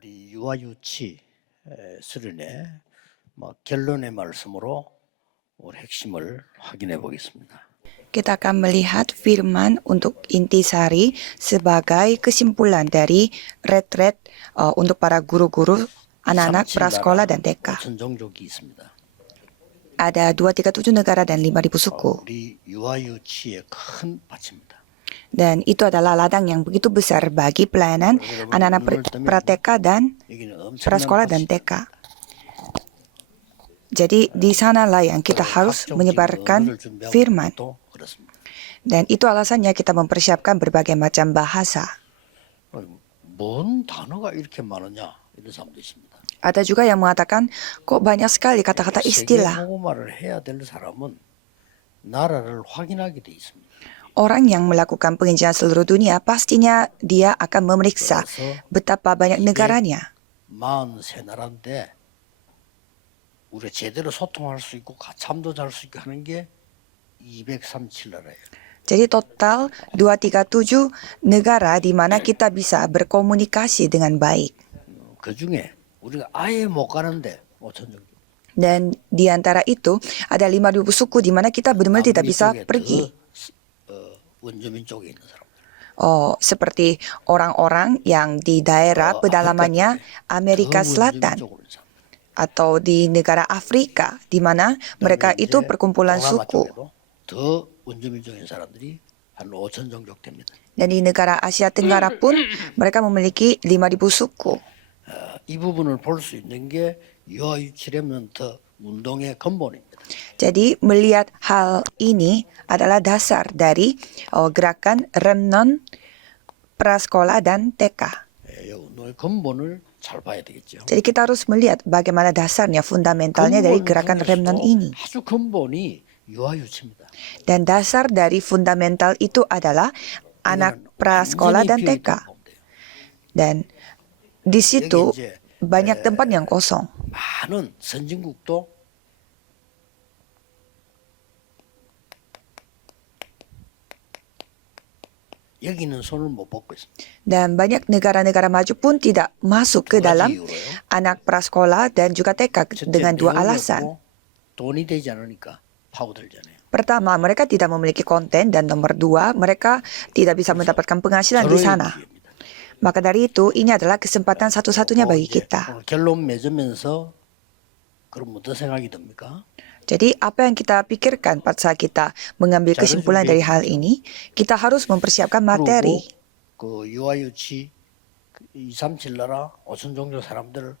우리 유아유치 수련회 결론의 말씀으로 오늘 핵심을 확인해 보겠습니다. Kita akan melihat firman untuk intisari sebagai kesimpulan dari retret untuk para guru-guru anak-anak prasekolah dan TK. 5천 종족이 있습니다. Ada 237 negara dan 5.000 suku. 우리 유아유치의 큰 밭입니다. Dan itu adalah ladang yang begitu besar bagi pelayanan anak-anak pra-TK dan 여기는 엄청난 prasekolah dan 밭입니다. TK. Jadi di sanalah yang kita harus 각종 menyebarkan 언어를 준비하고 firman. 또 그렇습니다. Dan itu alasannya kita mempersiapkan berbagai macam bahasa. 뭔 단어가 이렇게 많으냐 이런 사람도 있습니다. Ada juga yang mengatakan, kok banyak sekali kata-kata istilah. 세계복음화를 해야 될 사람은 나라를 확인하게 돼 있습니다. Orang yang melakukan penginjilan seluruh dunia pastinya dia akan memeriksa betapa banyak negaranya. 43 나라인데 우리가 제대로 소통할 수 있고 참도 잘 수 있게 하는 게 237 나라예요. Jadi total 237 negara di mana kita bisa berkomunikasi dengan baik. 그 중에 우리가 아예 못 가는데 5천 종족. Dan di antara itu ada 5.000 suku di mana kita benar-benar tidak bisa pergi. 원주민 쪽에 있는 사람. Seperti orang-orang yang di daerah pedalamannya Amerika Selatan atau di negara Afrika di mana mereka itu perkumpulan suku. 더 원주민적인 사람들이 한 5천 종족 됩니다. Dan di negara Asia Tenggara pun mereka memiliki 5.000 suku. 이 부분을 볼 수 있는 게 유아유치 렘넌트 운동의 근본입니다. Jadi melihat hal ini adalah dasar dari gerakan remnon prasekolah dan TK. 이 운동의 근본을 잘 봐야 되겠죠. Jadi kita harus melihat bagaimana dasarnya, fundamentalnya dari gerakan remnon ini. 아주 근본이 유아유치입니다. Dan dasar dari fundamental itu adalah anak prasekolah dan TK. Dan di situ banyak tempat yang kosong. 많은 선진국도 여기는 손을 못 뻗고 있습니다. Dan banyak negara-negara maju pun tidak masuk ke dalam anak prasekolah dan juga TK dengan dua alasan. 돈이 되지 않으니까 파고들잖아요. Pertama, mereka tidak memiliki konten, dan nomor dua, mereka tidak bisa mendapatkan penghasilan di sana. Maka dari itu, ini adalah kesempatan satu-satunya bagi kita. 오늘 결론 맺으면서 그럼 어떤 생각이 듭니까? Jadi, apa yang kita pikirkan pada saat kita mengambil kesimpulan dari hal ini, kita harus mempersiapkan materi. 그 유아유치 237 나라 5천 종족 사람들을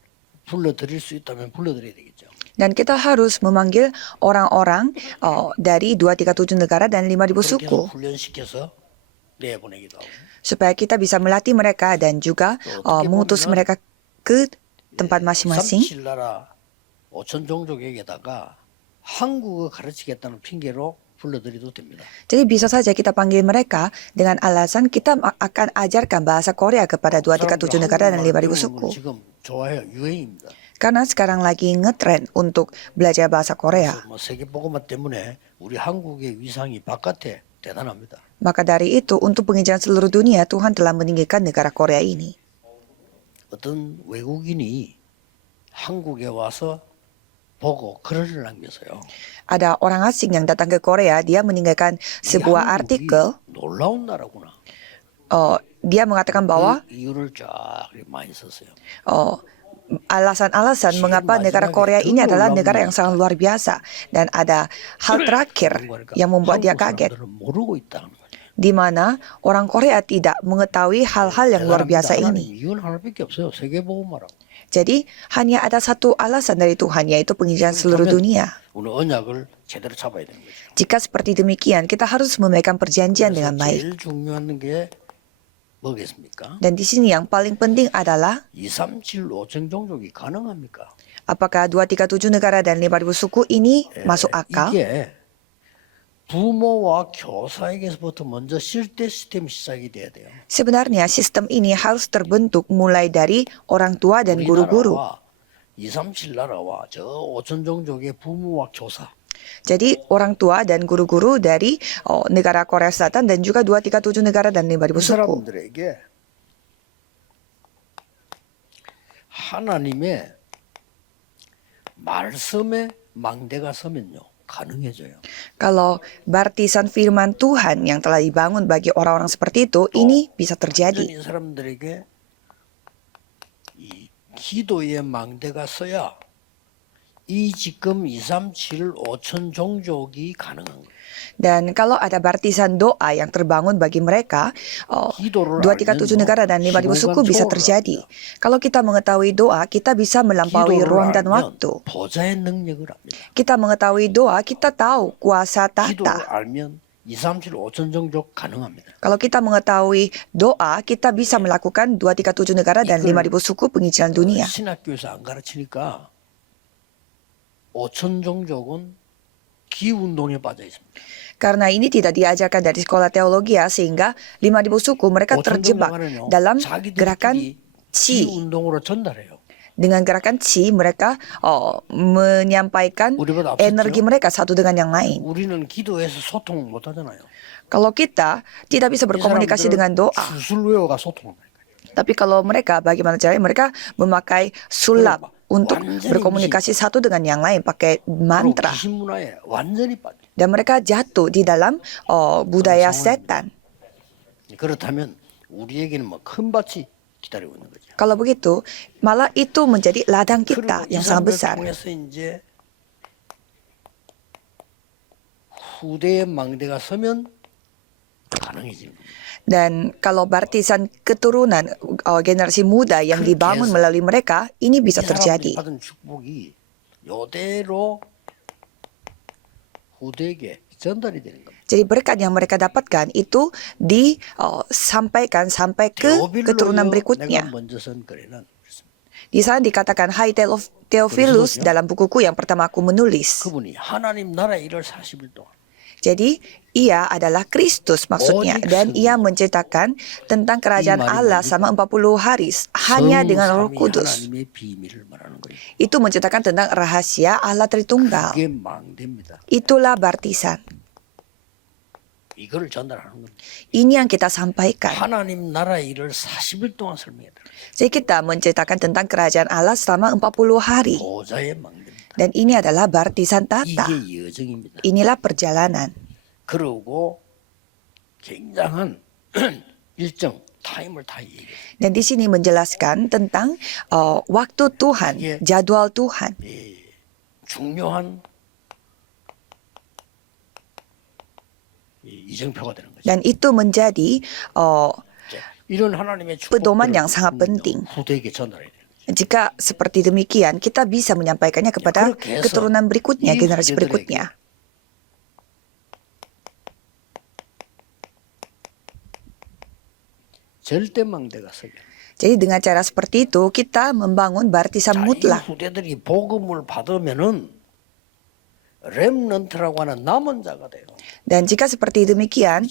불러들일 수 있다면 불러들여야 되겠죠. Dan kita harus memanggil orang-orang dari 237 negara dan 5.000 suku. 훈련시켜서 내보내기도 하고. Supaya kita bisa melatih mereka dan juga mengutus mereka ke tempat masing-masing. 237 나라 5천 종족에게다가 한국어 가르치겠다는 핑계로 불러들여도 됩니다. Jadi bisa saja kita panggil mereka dengan alasan kita akan ajarkan bahasa Korea kepada 237 negara dan 5.000 suku. 지금 좋아해요. 유행입니다. Karena sekarang lagi ngetrend untuk belajar bahasa Korea. 세계복음화 때문에 우리 한국의 위상이 바깥에 대단합니다. Maka dari itu, untuk penginjilan seluruh dunia, Tuhan telah meninggikan negara Korea ini. 어떤 외국인이 한국에 와서 보고 글을 남겼어요. Ada orang asing yang datang ke Korea, dia meninggalkan sebuah artikel. 놀라운 나라구나. Dia mengatakan bahwa 이유를 쫙 많이 썼어요. alasan-alasan mengapa negara Korea ini adalah negara yang sangat luar biasa. Dan ada hal terakhir yang membuat dia kaget, 모르고 있다는 거예요. di mana orang Korea tidak mengetahui hal-hal yang luar biasa ini. 이유는 하나밖에 없어요. 세계복음화라고. Jadi hanya ada satu alasan dari Tuhan, yaitu penginjilan seluruh dunia. 오늘 언약을 제대로 잡아야 되는 거죠. Jika seperti demikian, kita harus memegang perjanjian dengan baik. 제일 중요한 게 뭐겠습니까? Dan di sini yang paling penting adalah 237 5천 종족이 가능합니까? apakah 237 negara dan 5.000 suku ini masuk akal? 이게 부모와 교사에게서부터 먼저 실대 시스템이 시작이 돼야 돼요. Sebenarnya sistem ini harus terbentuk mulai dari orang tua dan guru-guru. 237 나라와 저 5천 종족의 부모와 교사. Jadi orang tua dan guru-guru dari negara Korea Selatan dan juga 237 negara dan 5.000 이 suku. 사람들에게 하나님의 말씀에 망대가 서면요 가능해져요. Kalau baptisan firman Tuhan yang telah dibangun bagi orang-orang seperti itu, ini bisa terjadi. 완전히 사람들에게 이 기도의 망대가 서야 이 지금 237 5천 종족이 가능한 거예요. Dan kalau ada baptisan doa yang terbangun bagi mereka, 237 negara dan 5.000 suku bisa terjadi. Kalau kita mengetahui doa, kita bisa melampaui ruang dan waktu. 보좌의 능력을 압니다. Kita mengetahui doa, kita tahu kuasa 기도를 tahta. 알면 237 5천 종족 가능합니다. Kalau kita mengetahui doa, kita bisa melakukan 237 negara dan 5.000 suku penginjilan dunia. 신학교에서 안 가르치니까 5천 종족은 기운동에 빠져 있습니다. Karena ini tidak diajarkan dari sekolah teologi ya, sehingga 5.000 suku mereka 5천 terjebak 종족은요, dalam 자기들끼리 gerakan chi. 기운동으로 전달해요. Dengan gerakan chi, mereka menyampaikan 우리보다 앞섰죠? energi mereka satu dengan yang lain. 우리는 기도해서 소통 못 하잖아요. Kalau kita tidak bisa berkomunikasi dengan doa, 수술 외워가 소통을 해요. tapi kalau mereka, bagaimana caranya? Mereka memakai sulap untuk berkomunikasi satu dengan yang lain, pakai mantra. 귀신 문화에 완전히 빠져. Dan mereka jatuh di dalam budaya setan. 그렇다면 우리에게는 뭐 큰 밭이 기다리고 있는 거죠. Kalau begitu, malah itu menjadi ladang kita 그리고 이 yang sangat 사람들을 besar. 통해서 이제 후대의 망대가 서면 가능해지는 겁니다. Dan kalau baptisan keturunan generasi muda yang dibangun melalui mereka, ini bisa 이 사람들이 terjadi. 받은 축복이 이대로 후대에게 전달이 되는 겁니다. Jadi berkat yang mereka dapatkan itu disampaikan sampai ke keturunan 내가 berikutnya. 먼저 선 거래는 Di sana dikatakan, Hai Theophilus, dalam bukuku yang pertama aku menulis. 그분이 하나님 나라 일을 40일 동안 Jadi ia adalah Kristus maksudnya, dan ia menceritakan tentang kerajaan Allah selama 40 hari hanya dengan Roh Kudus. 하나님의 비밀을 말하는 거예요. Itu menceritakan tentang rahasia Allah Tritunggal. 그게 망대입니다. Itulah baptisan. 이걸 전달하는 겁니다. Ini yang kita sampaikan. 하나님 나라 일을 40일 동안 설명해 드려요. Jadi kita menceritakan tentang kerajaan Allah selama 40 hari. 보좌의 망대입니다. Dan ini adalah baptisan tahta. 이게 여정입니다. Inilah perjalanan. 그러고 굉장한 일정 타임을 다 얘기해요. Dan di sini menjelaskan tentang waktu Tuhan, jadwal Tuhan. 중요한 이정표가 되는 거죠. Dan itu menjadi 이런 하나님의 pedoman 축복들을 yang sangat penting. 후대에게 전달해야 돼요. Jika seperti demikian, kita bisa menyampaikannya kepada keturunan berikutnya, generasi berikutnya. 절대 망대가 서게. Jadi dengan cara seperti itu, kita membangun baptisan 자, 이 mutlak. 후대들이 복음을 받으면은 렘넌트라고 하는 남은 자가 돼요. Dan jika seperti demikian,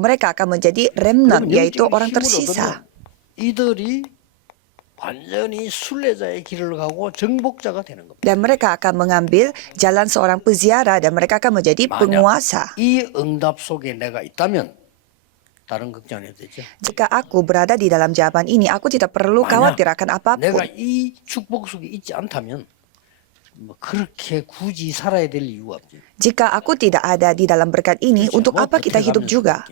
mereka akan menjadi remnant, yaitu orang tersisa. 이들이 완전히 순례자의 길을 가고 정복자가 되는 겁니다. Dan mereka akan mengambil jalan seorang peziarah dan mereka akan menjadi penguasa. 이 응답 속에 내가 있다면 다른 걱정 안 해도 되죠. Jika aku berada di dalam jawaban ini, aku tidak perlu khawatir akan 내가 apapun. 이 축복 속에 있지 않다면 뭐 그렇게 굳이 살아야 될 이유가 없죠. Jika aku tidak ada di dalam berkat ini, untuk apa kita hidup juga?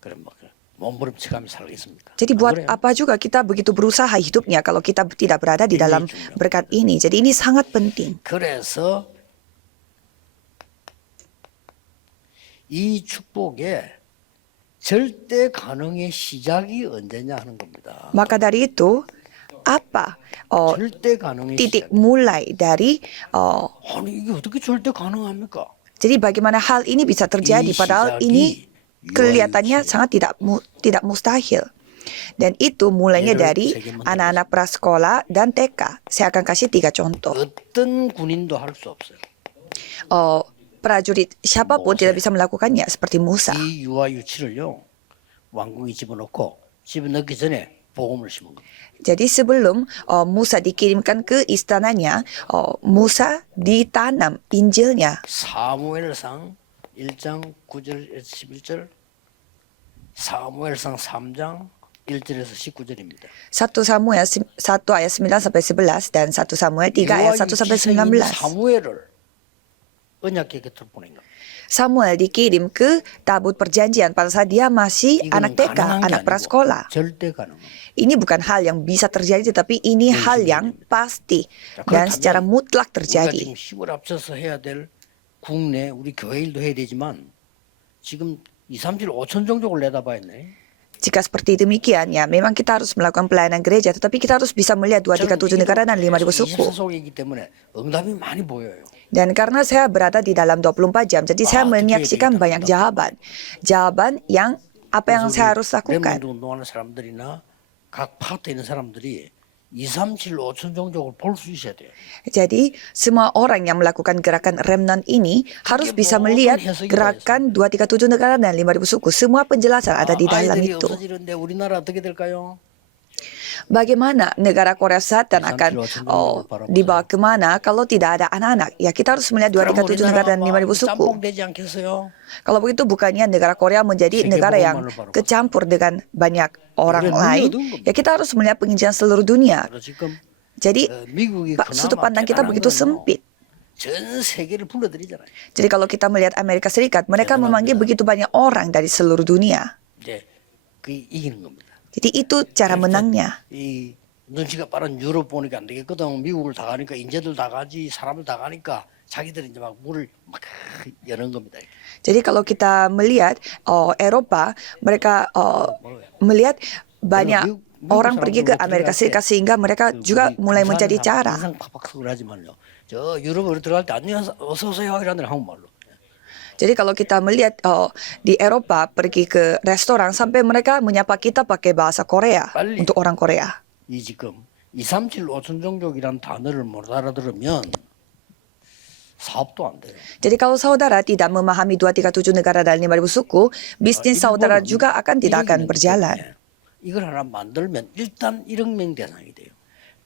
그래 뭐 몸부림치가며 살겠습니까? Jadi buat apa juga kita begitu berusaha hidupnya kalau kita tidak berada di dalam berkat ini. Jadi ini sangat penting. 그래서 이 축복의 절대 가능의 시작이 언제냐 하는 겁니다. Maka dari itu, apa 절대 가능의 titik 시작. mulai dari 아니 이게 어떻게 절대 가능합니까? jadi bagaimana hal ini bisa terjadi padahal ini kelihatannya sangat tidak mustahil. Dan itu mulainya dari anak-anak prasekolah dan TK. Saya akan kasih 3 contoh. 어떤 군인도 할 수 없어요. Prajurit siapapun tidak bisa melakukannya seperti Musa. 이 유아 유치를요 왕궁에 집어넣고 집어넣기 전에 복음을 심은 겁니다. Jadi sebelum Musa dikirimkan ke istananya, Musa ditanam Injilnya. 사무엘상 1장 9절 11절 사무엘상 3장 1절에서 19절입니다. 1 Samuel 1 ayat 9 sampai 11 dan 1 Samuel 3 ayat 1 sampai 19. 사무엘을 언약궤 곁으로 보낸 겁니다. Samuel dikirim ke tabut perjanjian pada saat dia masih anak TK, anak prasekolah. 절대 가능합니다. Ini bukan hal yang bisa terjadi, tetapi ini hal yang pasti dan secara mutlak 우리가 terjadi. 지금 힘을 합쳐서 해야 될 국내 우리 교회 일도 해야 되지만 지금 2, 3질 5천 종족을 내다봐야네. Jika seperti demikian, ya memang kita harus melakukan pelayanan gereja, tetapi kita harus bisa melihat 237 negara dan 5.000 suku. 속이기 때문에 응답이 많이 보여요. Dan karena saya berada di dalam 24 jam, jadi saya menyaksikan banyak jawaban. Jawaban yang apa yang saya harus lakukan. 렘넌트 운동하는 사람들이나 각 파트에 있는 사람들이 2, 3, 7, 5천 종족을 볼 수 있어야 돼요. Jadi semua orang yang melakukan gerakan remnant ini harus bisa melihat gerakan 237 negara dan 5.000 suku. Semua penjelasan ada di dalam 아이들이 itu. 없어지는데 우리나라 어떻게 될까요? Bagaimana negara Korea Selatan akan dibawa kemana kalau tidak ada anak-anak? Ya kita harus melihat 237 negara dan 5.000 suku. 되지 않겠어요? Kalau begitu bukannya negara Korea menjadi negara yang kecampur dengan banyak orang lain. Ya kita harus melihat penginjilan seluruh dunia. 지금 Jadi 미국이 sudut pandang kita begitu sempit. 전 세계를 불러들이잖아요. Jadi kalau kita melihat Amerika Serikat, mereka memanggil begitu banyak orang dari seluruh dunia. 이제 그 이기는 겁니다. Jadi itu cara menangnya. 이 눈치가 빠른 유럽 보니까 안 되겠거든. 미국을 다 가니까 인재들 다 가지 사람을 다 가니까 자기들이 이제 막 물을 막 여는 겁니다. Jadi kalau kita melihat Eropa, mereka melihat banyak orang pergi ke Amerika Serikat sehingga mereka juga mulai mencari cara. 항상 팍팍 하지만요. 저 유럽으로 들어갈 때 안녕 어서 오세요 이러는 한국말로. Jadi kalau kita melihat di Eropa pergi ke restoran sampai mereka menyapa kita pakai bahasa Korea untuk orang Korea. 이 지금 2, 3, 7, 5천 종족이란 단어를 못 알아들으면 사업도 안 돼요. Jadi kalau saudara tidak memahami 237 negara dan 5.000 suku, bisnis saudara juga akan tidak akan berjalan. 이걸 하나 만들면 일단 1억 명 대상이 돼요.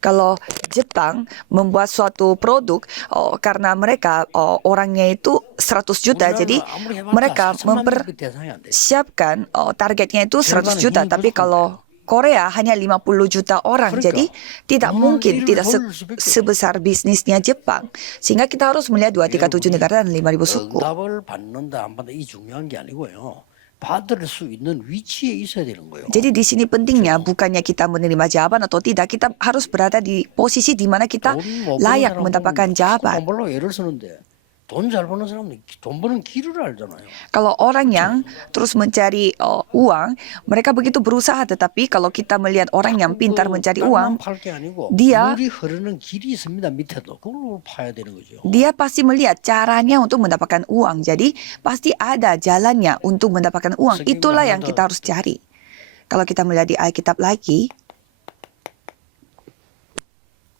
Kalau Jepang membuat suatu produk karena mereka orangnya itu 100 juta, jadi mereka mempersiapkan targetnya itu 100 juta. Tapi kalau Korea hanya 50 juta orang, jadi tidak mungkin tidak sebesar bisnisnya Jepang. Sehingga kita harus melihat 237 negara dan 5.000 suku. 응답을 받는다 안 받는다 이 중요한 게 아니고요. 받을 수 있는 위치에 있어야 되는 거예요. Jadi di sini pentingnya bukannya kita menerima jawaban atau tidak, kita harus berada di posisi di mana kita layak mendapatkan jawaban. 돈 벌려고 애를 쓰는데 돈 잘 버는 사람은 돈 버는 길을 알잖아요. Kalau orang yang terus mencari uang, mereka begitu berusaha, tetapi kalau kita melihat orang yang pintar mencari uang, dia 물이 흐르는 길이 있습니다. 밑에도 그걸 파야 되는 거죠. dia pasti melihat caranya untuk mendapatkan uang. Jadi pasti ada jalannya untuk mendapatkan uang. Itulah yang kita harus cari. Kalau kita melihat di Alkitab lagi,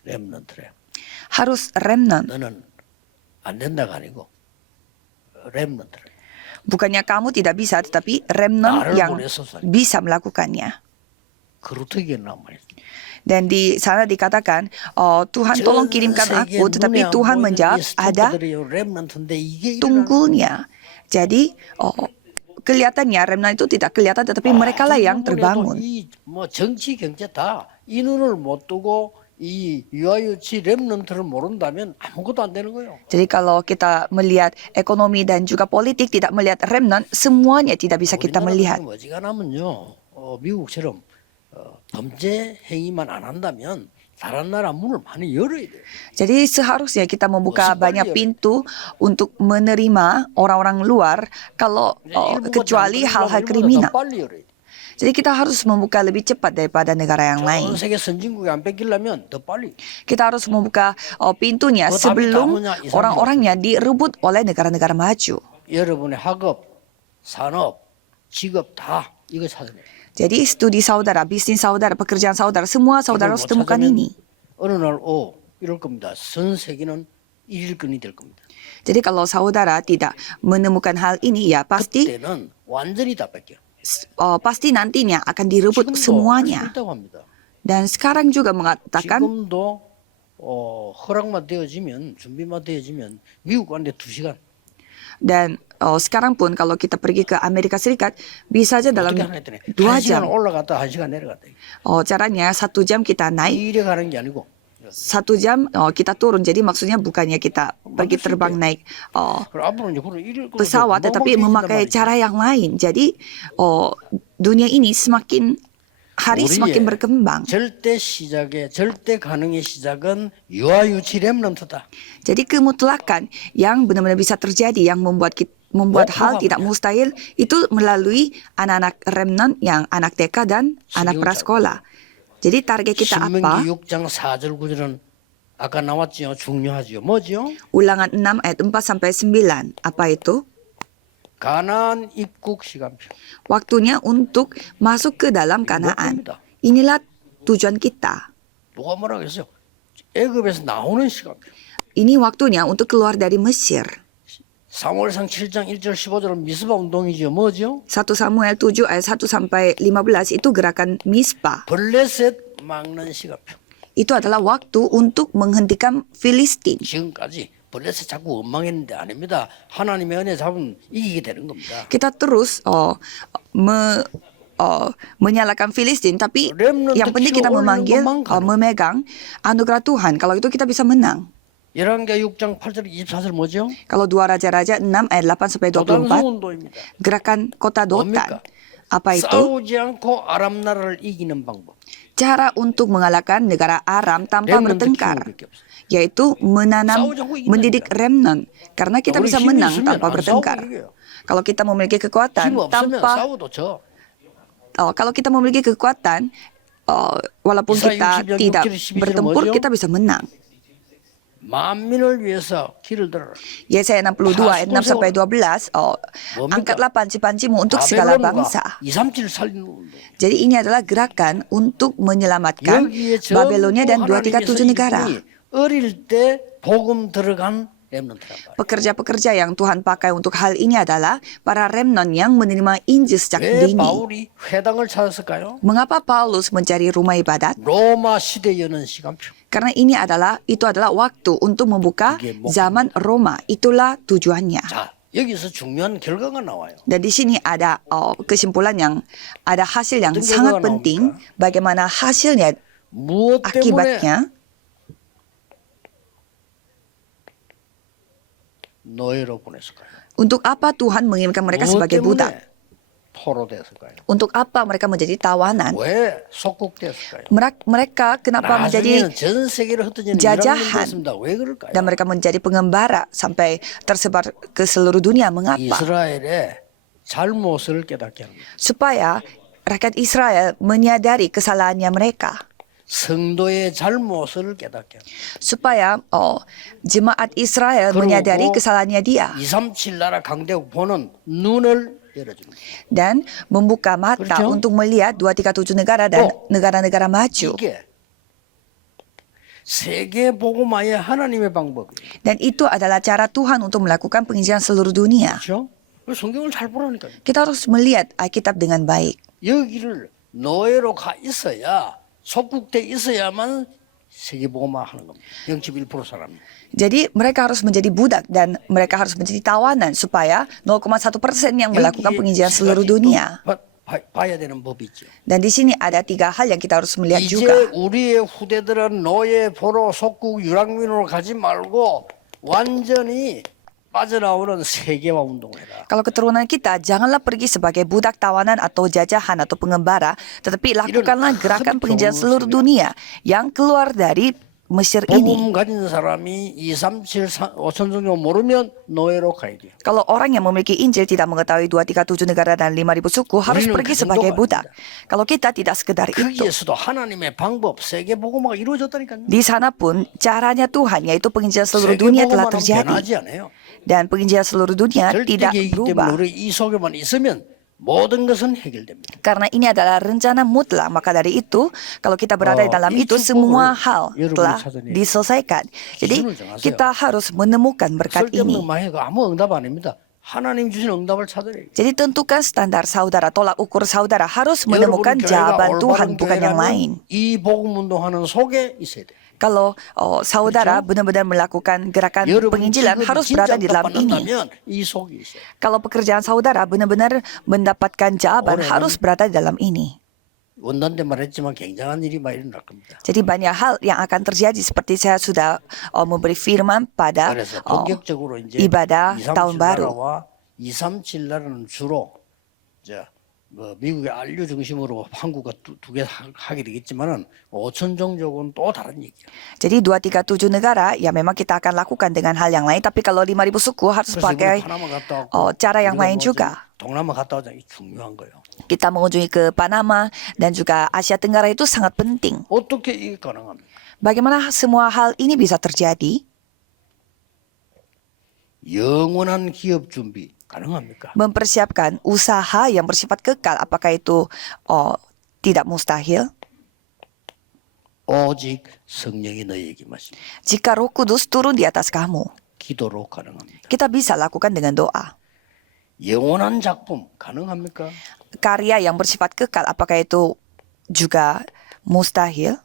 렘넌트래. harus remnant. 너는 안 된다가 아니고 렘넌트래. Bukannya kamu tidak bisa, tetapi remnant yang bisa melakukannya. 그루터기였나 말이야. Dan di sana dikatakan, Tuhan tolong kirimkan aku, tetapi Tuhan menjawab, ada tunggulnya. Jadi, kelihatannya remnant itu tidak kelihatan, tetapi mereka lah yang terbangun. 뭐 정치 경제 다 이 눈을 못 뜨고 이 유아유치 렘넌트를 모른다면 아무것도 안 되는 거예요. Jadi kalau kita melihat ekonomi dan juga politik tidak melihat remnant, semuanya tidak bisa kita melihat. 어지간하면요, 미국처럼 범죄 행위만 안 한다면 다른 나라 문을 많이 열어야 돼요. Jadi seharusnya kita membuka banyak pintu untuk menerima orang-orang luar kalau kecuali hal-hal kriminal. Jadi kita harus membuka lebih cepat daripada negara yang lain. Kita harus membuka pintunya sebelum orang-orangnya direbut oleh negara-negara maju. 여러분의 학업, 산업, 직업 다 이거 찾아내요. Jadi studi saudara, bisnis saudara, pekerjaan saudara, semua saudara harus temukan ini. 어느 날 이럴 겁니다. 전 세계는 1위권이 될 겁니다. Jadi kalau saudara tidak menemukan hal ini, ya pasti 그때는 완전히 다 뺏겨. pasti nantinya akan direbut semuanya. Dan sekarang juga mengatakan 지금도 허락만 되어지면 준비만 되어지면 미국 가는데 2시간. Dan sekarang pun kalau kita pergi ke Amerika Serikat, bisa aja dalam 어떻게 하나 했더니 2 한 시간 jam. 올라갔다 한 시간 내려갔다. Caranya 1 jam kita naik, 이래 가는 게 아니고 1 jam kita turun. Jadi maksudnya bukannya kita pergi terbang naik 그럼 앞으로 이제 그런 이럴 거는 pesawat, 금방 tetapi 뒤진단 memakai 말이지. cara yang lain. Jadi dunia ini semakin hari semakin berkembang. 절대 시작의 절대 가능의 시작은 유아유치 렘넌트다. Jadi kemutlakan yang benar-benar bisa terjadi, yang membuat hal tidak mustahil, itu melalui anak-anak remnant yang anak TK dan anak prasekolah. Jadi target kita apa? 신명기 6장 4절 9절은 아까 나왔지요. 중요하지요. 뭐지요? Ulangan 6 ayat 4 sampai 9. Apa itu? 가나안 입국 시간표. Waktunya untuk masuk ke dalam Kanaan. Inilah tujuan kita. 누가 뭐라 그랬어요? 애굽에서 나오는 시간표. Ini waktunya untuk keluar dari Mesir. 사무엘상 7장 1절 15절은 미스바 운동이죠. 뭐죠? 1 Samuel 7 ayat 1 sampai 15 itu gerakan Mispa. 블레셋 막는 시간표. Itu adalah waktu untuk menghentikan Filistin. 지금까지 블레셋 자꾸 엉망했는데 아닙니다. 하나님의 은혜 잡으면 이기게 되는 겁니다. Kita terus menyalahkan Filistin, tapi yang penting kita memegang anugerah Tuhan. Kalau itu kita bisa menang. 열왕기하 6장 8절 24절 뭐죠? Kalau 2 Raja-Raja 6 ayat 8 sampai 24, 도단성운동입니다. gerakan kota Dotan. 뭡니까? Apa itu? 싸우지 않고 아람 나라를 이기는 방법. Cara untuk mengalahkan negara Aram tanpa 렘넌트 bertengkar, 키우는 게 없어요. yaitu mendidik remnant. Karena kita 우리 bisa 힘이 menang 있으면 tanpa 안 bertengkar. 싸우고 이겨요. Kalau kita memiliki kekuatan 힘 없으면 tanpa 싸워도 져. kalau kita memiliki kekuatan, walaupun Yesaya kita 60, tidak 11, bertempur, 뭐죠? kita bisa menang. 만민을 위해서 길을 들어라. Yesaya 62 ayat 6 sampai 12, angkatlah panci-pancimu untuk segala bangsa. 237 살리는 운동. Jadi ini adalah gerakan untuk menyelamatkan 여기에 Babelonia dan 하나님께서 237 negara. 이분이 어릴 때 복음 들어간 렘넌트란 말이에요. Pekerja-pekerja yang Tuhan pakai untuk hal ini adalah para remnant yang menerima Injil sejak 왜 dini. 바울이 회당을 찾았을까요? Mengapa Paulus mencari rumah ibadat? 로마 시대 여는 시간표. Karena itu adalah waktu untuk membuka zaman Roma. Itulah tujuannya. 자, 여기서 중요한 결과가 나와요. Dan di sini ada kesimpulan ada hasil yang 어떤 sangat 결과가 penting. 나옵니까? Bagaimana hasilnya, 무엇 때문에 akibatnya? 노예로 보냈을까요? Untuk apa Tuhan mengirimkan mereka 무엇 sebagai budak? 때문에 포로됐을까요? Untuk apa mereka menjadi tawanan? 왜 속국됐을까요? Mereka kenapa menjadi 나중에는 전 세계를 흩어지는 jajahan 됐습니다. 왜 그럴까요? dan mereka menjadi pengembara sampai tersebar ke seluruh dunia? Mengapa? 이스라엘의 잘못을 깨닫게 합니다. Supaya rakyat Israel menyadari kesalahannya mereka. 성도의 잘못을 깨닫게 합니다. Supaya jemaat Israel menyadari kesalahannya dia 237 나라 강대국 보는 눈을 열어줍니다. dan membuka mata 그렇죠? untuk melihat 237 negara dan negara-negara maju. 이게 세계 복음화의 하나님의 방법이에요. Dan itu adalah cara Tuhan untuk melakukan penginjilan seluruh dunia. 그렇죠? 성경을 잘 보라니까요. Kita harus melihat Alkitab dengan baik. 여기를 노예로 가 있어야 속국돼 있어야만 세계 복음화 하는 겁니다. 0.1% 사람. Jadi mereka harus menjadi budak dan mereka harus menjadi tawanan supaya 0,1% yang melakukan penginjilan seluruh dunia. 봐야 되는 법이 있죠. Dan di sini ada 3 hal yang kita harus melihat 이제 juga. 우리의 후대들은 노예 포로 속국 유랑민으로 가지 말고 완전히 빠져나오는 세계화 운동을 해라. Kalau keturunan kita, janganlah pergi sebagai budak tawanan atau jajahan atau pengembara, tetapi lakukanlah gerakan penginjilan seluruh dunia yang keluar dari Mesir ini. 복음 가진 사람이 237 5천 종교 모르면 노예로 가야 돼요. Kalau orang yang memiliki Injil tidak mengetahui 237 negara dan 5.000 suku harus 우리는 pergi 그 sebagai 정도가 budak. Kalau kita tidak sekedar itu. 거기에서도 하나님의 방법 세계 복음화가 이루어졌다니까요. Di sana pun caranya Tuhan yaitu penginjilan seluruh 세계 dunia telah 복음화는 terjadi. 변하지 않아요. Dan penginjilan seluruh dunia tidak 절대계이기 때문에 berubah. 우리 이 속에만 있으면 모든 것은 해결됩니다. Karena ini adalah rencana mutlak, maka dari itu kalau kita berada di dalam itu semua hal telah diselesaikan. Jadi kita harus menemukan berkat ini. 쓸데없는 말해도 아무 응답 안 합니다. 하나님 주신 응답을 찾으래. Jadi tentukan standar saudara, tolak ukur saudara harus menemukan jawaban Tuhan, bukan yang lain. 이 복음 운동하는 속에 있어야 돼. Kalau saudara benar-benar melakukan gerakan penginjilan, harus berada di dalam ini. 이 속에 있어요. Kalau pekerjaan saudara benar-benar mendapatkan jawaban, harus berada di dalam ini. 원단 때 말했지만 굉장한 일이 많이 일어날 겁니다. Jadi banyak hal yang akan terjadi seperti saya sudah memberi firman pada 그래서 본격적으로 이제 ibadah tahun baru. 237 나라는 주로 뭐 미국의 안류 중심으로 한국과 두 개 하게 되겠지만은 5천 종족은 또 다른 얘기야. Jadi 237 negara ya memang kita akan lakukan dengan hal yang lain, tapi kalau 5.000 suku harus pakai cara yang lain juga. 동남아 갔다 오자 이 중요한 거예요. Kita mengunjungi ke Panama dan juga Asia Tenggara itu sangat penting. 어떻게 이게 가능합니까? Bagaimana semua hal ini bisa terjadi? 영원한 기업 준비 가능합니까? Mempersiapkan usaha yang bersifat kekal, apakah itu tidak mustahil? 오직 성령이 너희에게 마십니다. Jika Roh Kudus turun di atas kamu, 기도로 가능합니다. kita bisa lakukan dengan doa. 영원한 작품 가능합니까? Karya yang bersifat kekal, apakah itu juga mustahil?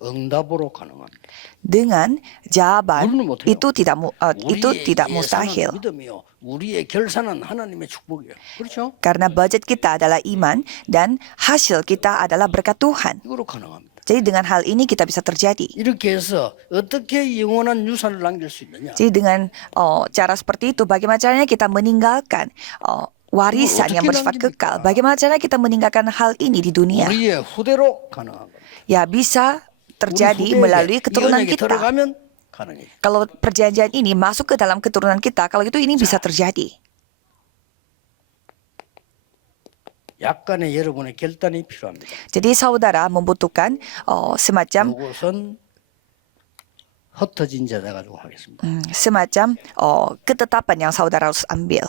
응답으로 가능합니다. Dengan jawaban 우리는 못해요. itu tidak mustahil. 믿음이요. 우리의 결산은 하나님의 축복이에요. 그렇죠? Karena budget kita adalah iman dan hasil kita adalah berkat Tuhan. 이거로 가능합니다. Jadi dengan hal ini kita bisa terjadi. 이렇게 해서 어떻게 영원한 유산을 남길 수 있느냐? Jadi dengan cara seperti itu, bagaimana caranya kita meninggalkan warisan yang bersifat kekal? Bagaimana caranya kita meninggalkan hal ini di dunia? 우리의 후대로 가능한 거예요. Ya bisa terjadi melalui keturunan kita. 들어가면 가능해요. Kalau perjanjian ini masuk ke dalam keturunan kita, kalau itu ini bisa terjadi. 약간의 여러분의 결단이 필요합니다. Jadi saudara membutuhkan semacam 이것은 흩어진 자다 가지고 하겠습니다. semacam ketetapan yang saudara harus ambil.